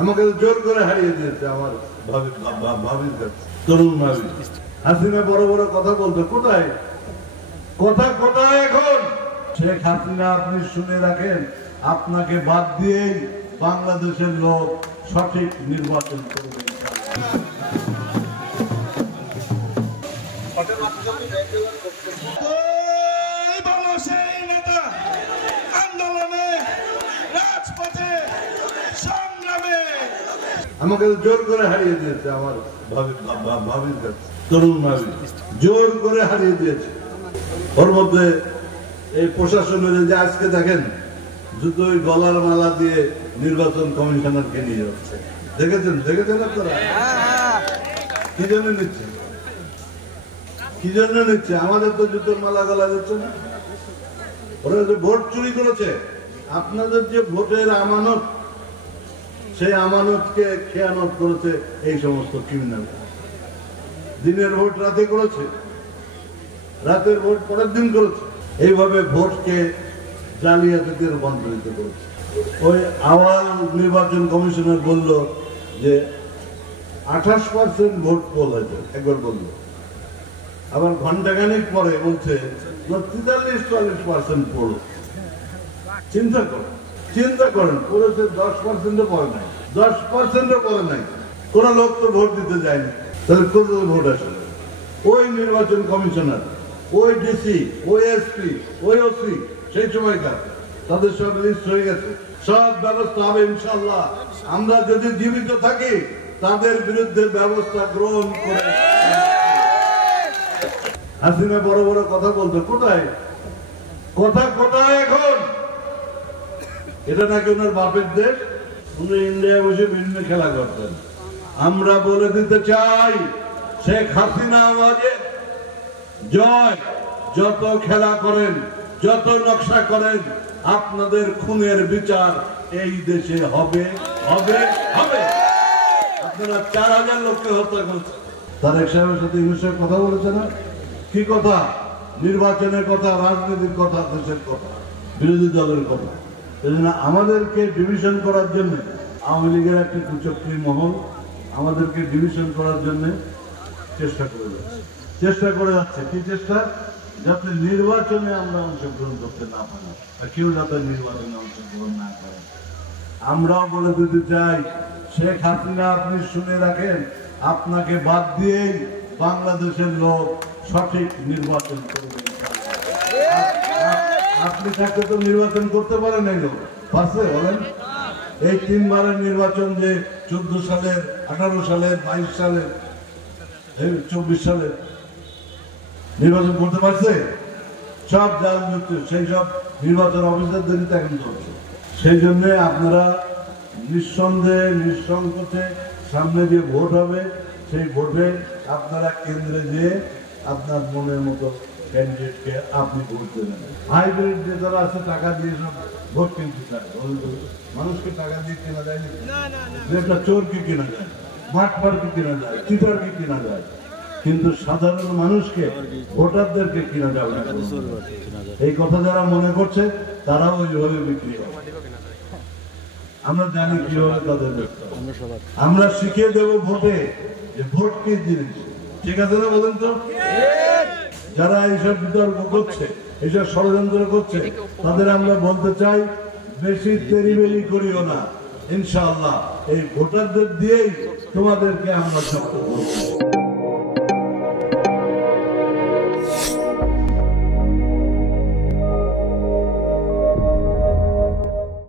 আমাকে জোর করে হারিয়ে দিয়েছে আমার ভাবির কাছে, তরুণ ভাবি। হাসিনা বড় বড় কথা বলতো, কোথায় কথা কোথায় এখন? শেখ হাসিনা, আপনি শুনে রাখেন, আপনাকে বাদ দিয়েই বাংলাদেশের লোক সঠিক নির্বাচন করবে। আমাকে জোর করে হারিয়ে দিয়েছে আমার ভাবির কাছে, তরুণ ভাবি, জোর করে হারিয়ে দিয়েছে। ওর মধ্যে এই প্রশাসনের যে আজকে দেখেন জুতোই গলার মালা দিয়ে নির্বাচন কমিশনারকে নিয়ে যাচ্ছে, দেখেছেন আপনারা? কি জন্য নিচ্ছে, কি জন্য নিচ্ছে? আমাদের তো জুতোর মালা গলা দিচ্ছে না। ওরা যে ভোট চুরি করেছে, আপনাদের যে ভোটের আমানত, সেই আমানতকে খেয়ানত করেছে এই সমস্ত ক্রিমিনাল। দিনের ভোট রাতে করেছে, রাতের ভোট পরের দিন করেছে। এইভাবে ভোটকে জালিয়াতিতে রূপান্তরিত করেছে। ওই আওয়াল নির্বাচন কমিশনার বলল যে 28% ভোট পোল হয়েছে, একবার বললো। আবার ঘন্টাখানিক পরে বলছে 43-44% পোল। চিন্তা করেন, করেছে 10% পরে নাই, 10% পরে নাই। কোন লোক তো ভোট দিতে যায়নি, তাহলে কত ভোট আসলে? ওই নির্বাচন কমিশনার, ওই ডিসি, ওই এসপি, ওই ওসি, সেই সময়কার তাদের সব লিস্ট হয়ে গেছে, সব ব্যবস্থা হবে ইনশাআল্লাহ। আমরা যদি জীবিত থাকি তাদের বিরুদ্ধে ব্যবস্থা গ্রহণ করে। হাসিনা বড় বড় কথা বলতো, কোথায় কথা কোথায় এখন? এটা নাকি ওনার বাপের দেশ, উনি ইন্ডিয়া বসে বিভিন্ন খেলা করতেন। আমরা বলে দিতে চাই, শেখ হাসিনা আমাদের জয়। যত খেলা করেন, যত নকশা করেন, আপনাদের খুনের বিচার এই দেশে হবে হবে হবে। আপনারা 4000 লোককে হত্যা করেছেন। তারেক সাহেবের সাথে ইউনুস সাহেব কথা বলেছে না? কি কথা? নির্বাচনের কথা, রাজনীতির কথা, দেশের কথা, বিরোধী দলের কথা। এজন্য আমাদেরকে ডিভিশন করার জন্য আওয়ামী লীগের একটা কুচক্রী মহল আমাদেরকে ডিভিশন করার জন্য চেষ্টা করে যাচ্ছে। কি চেষ্টা? যাতে নির্বাচনে আমরা অংশগ্রহণ করতে না পারি, কেউ যাতে নির্বাচনে অংশগ্রহণ না করে। আমরাও বলে দিতে চাই, শেখ হাসিনা, আপনি শুনে রাখেন, আপনাকে বাদ দিয়েই বাংলাদেশের লোক সঠিক নির্বাচন করবে। আপনি থাকতে তো নির্বাচন করতে পারেন নাই, লোক পারছে বলেন? এই 3 বারের নির্বাচন যে 14 সালের, 18 সালের, 22 সালের, 24 সালের নির্বাচন করতে পারছে? সব রাজনীতি, সেই সব নির্বাচন অফিসারদেরই এখন চলছে। সেই জন্য আপনারা নিঃসন্দেহে, নিঃসংকোচে সামনে যে ভোট হবে, সেই ভোটে আপনারা কেন্দ্রে যেয়ে আপনার মনের মতো ক্যান্ডিডেটকে আপনি ভোট দেবেন। হাইব্রিড যে যারা আছে, টাকা দিয়ে সব ভোট কিনতে চায়। মানুষকে টাকা দিয়ে কেনা যায় না, একটা চোরকে কেনা যায়, মাঠপারকে কেনা যায়, চিটারকে কেনা যায়, কিন্তু সাধারণ মানুষকে, ভোটারদেরকে কিনা যাবে না। এই কথা যারা মনে করছে তারাও ওইভাবে বিক্রি হবে। আমরা জানি কিভাবে তাদের, আমরা শিখিয়ে দেব ভোটে যে ভোট কি জিনিস। ঠিক আছে না? বলেন তো। যারা এইসব বিতর্ক করছে, এইসব ষড়যন্ত্র করছে, তাদের আমরা বলতে চাই, বেশি তেরিবেলি করিও না। ইনশাআল্লাহ এই ভোটারদের দিয়েই তোমাদেরকে আমরা শক্ত করব।